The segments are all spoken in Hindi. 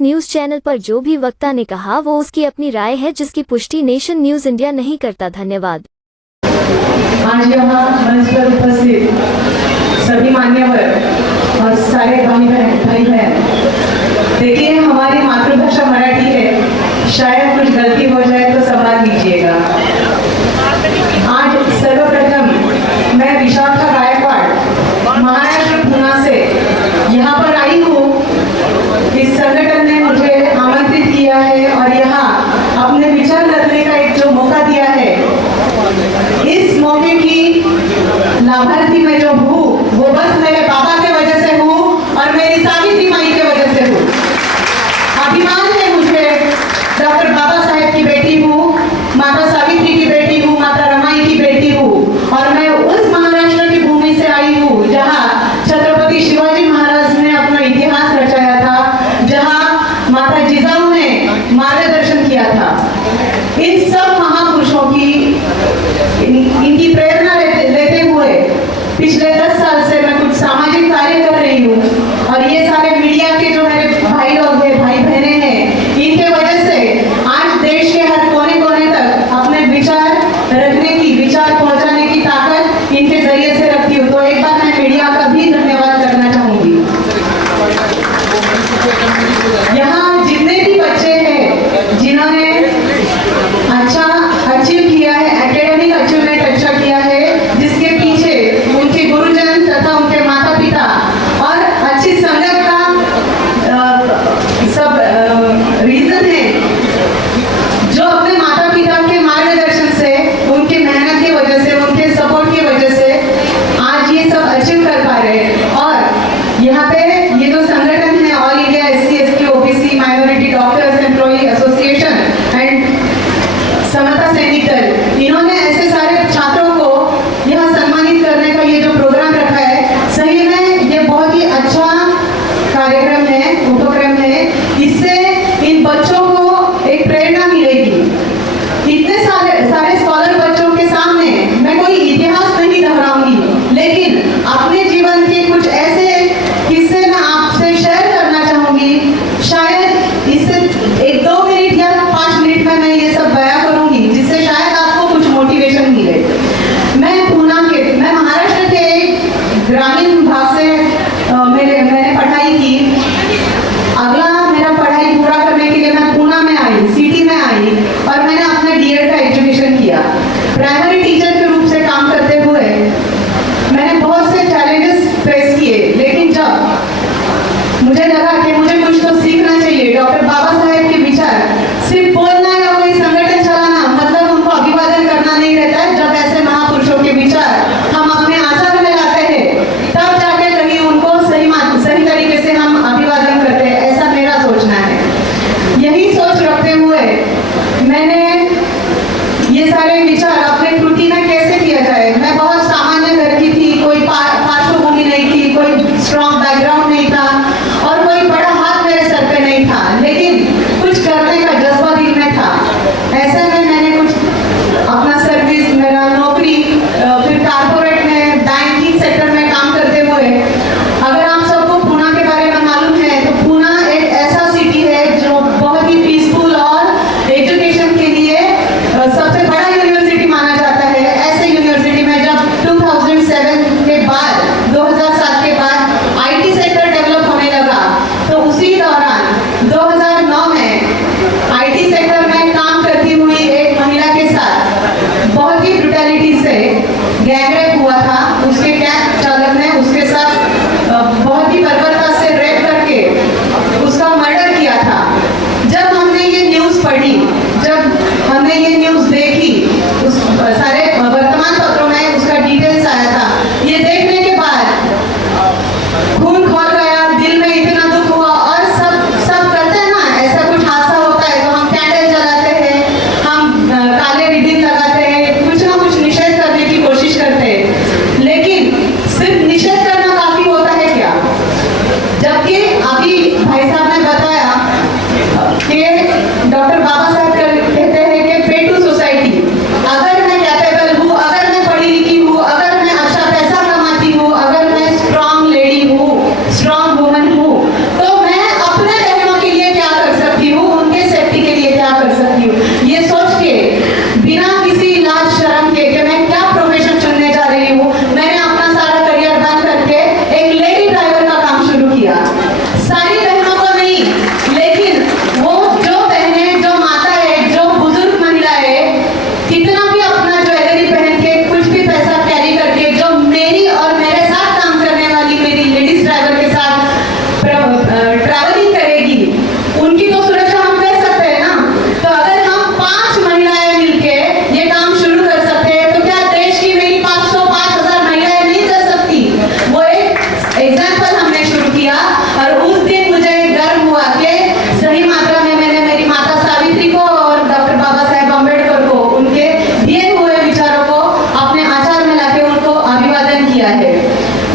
इस न्यूज चैनल पर जो भी वक्ता ने कहा वो उसकी अपनी राय है, जिसकी पुष्टि नेशन न्यूज इंडिया नहीं करता। धन्यवाद। आज यहाँ मंच पर उपस्थित सभी मान्यवर और सारे भाई बहन, देखिए हमारी मातृभाषा मराठी है, शायद कुछ गलती हो जाए तो संभाल लीजिएगा। आज सर्वप्रथम मैं विशाखा गायकवाड़ महाराष्ट्र पुणे से यहाँ पर आई हूँ। इस संगठन ने मुझे आमंत्रित किया है और यहाँ अपने विचार रखने का एक जो मौका दिया है, इस मौके की लाभार्थी मैं जो हूँ वो बस मेरे पापा के वजह से हूँ और मेरी सावित्री माई के वजह से हूँ। अभिमान है मुझे, डॉक्टर बाबा साहेब की बेटी हूँ, माता सावित्री की बेटी हूँ, माता रमाई की बेटी हूँ और मैं उस महाराष्ट्र की भूमि से आई हूँ जहाँ छत्रपति शिवाजी महाराज ने अपना इतिहास रचाया था, जहाँ माता जिजाऊ ने मार्गदर्शन किया था। इन सब महापुरुषों की इनकी प्रेरणा लेते हुए पिछले 10 साल से मैं कुछ सामाजिक कार्य कर रही हूँ और ये सारे मीडिया के जो मेरे भाई लोग हैं, भाई बहने हैं, इनके वजह से आज देश के हर कोने कोने तक अपने विचार रखने की, विचार पहुंचाने की ताकत इनके जरिए से रखती हूँ। तो एक बार मैं मीडिया का भी धन्यवाद करना चाहूंगी। यहाँ जितने भी बच्चे हैं जिन्होंने अच्छा अचीव किया है, एकेडमिक अचीवमेंट अच्छा किया है, जिसके पीछे उनके गुरुजन तथा उनके माता पिता और अच्छी संगत का सब रीजन है, जो अपने माता पिता के मार्गदर्शन से, उनके मेहनत की वजह से, उनके सपोर्ट की वजह से आज ये सब अचीव कर पा रहे हैं। और यहाँ पे ये जो संगठन है all India SC/ST OBC minority doctors employee association and Samata Sainik Dal, इन्होंने ऐसे सारे छात्रों को यहाँ सम्मानित करने का ये जो प्रोग्राम रखा है, सही में ये बहुत ही अच्छा कार्यक्रम है, उपक्रम है। इससे इन बच्चों को एक प्रेरणा मिलेगी। इतने सारे स्कॉलर बच्चों के सामने मैं कोई इतिहास नहीं दोहराऊंगी, लेकिन अपने जीवन के कुछ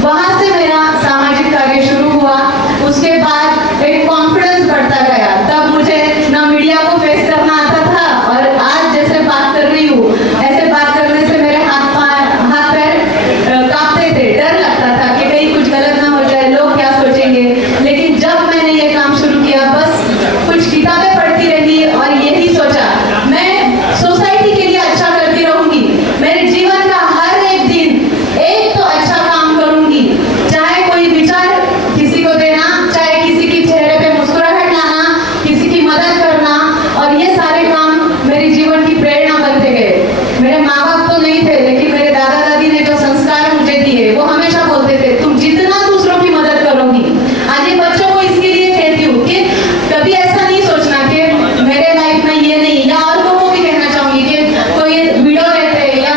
वहां से मेरा सामाजिक कार्य शुरू हुआ। उसके बाद एक कॉन्फिडेंस बढ़ता गया। तब मुझे ना मीडिया को फेस करना आता था, और आज जैसे बात कर रही हूँ, ऐसे बात करने से मेरे हाथ पैर कांपते थे। डर लगता था कि कहीं कुछ गलत ना हो जाए, लोग क्या सोचेंगे। लेकिन जब मैंने ये काम शुरू किया, बस कुछ किताबें पढ़ती रही और यही सोचा मैं सोसाइटी के लिए अच्छा करती रहूंगी। मेरे जीवन का हर एक दिन एक तो अच्छा काम करूंगी, चाहे कोई विचार किसी को देना, चाहे किसी की चेहरे पे मुस्कुराहट लाना, किसी की मदद करना, और ये सारे काम मेरे जीवन की प्रेरणा बनते गए। मेरे माँ बाप तो नहीं थे, लेकिन मेरे दादा दादी ने जो संस्कार मुझे दिए, वो हमेशा बोलते थे तुम जितना दूसरों की मदद करोगी। आज ये बच्चों को इसके लिए कहती हूँ कि कभी ऐसा नहीं सोचना कि मेरे लाइफ में ये नहीं, या और लोगों को भी कहना चाहूंगी कि कोई विडो रहते हैं या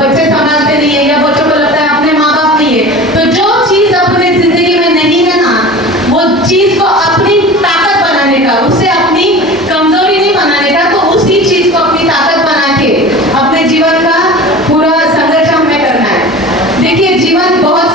बच्चे संभालते नहीं है, या बच्चों को लगता है अपने माँ बाप नहीं है, तो जो चीज अपने जिंदगी में नहीं है ना, वो चीज को अपनी ताकत बनाने का, उससे अपनी कमजोरी नहीं बनाने का, तो उसी चीज को अपनी ताकत बना के अपने जीवन का पूरा संघर्ष हमें करना है। देखिए जीवन बहुत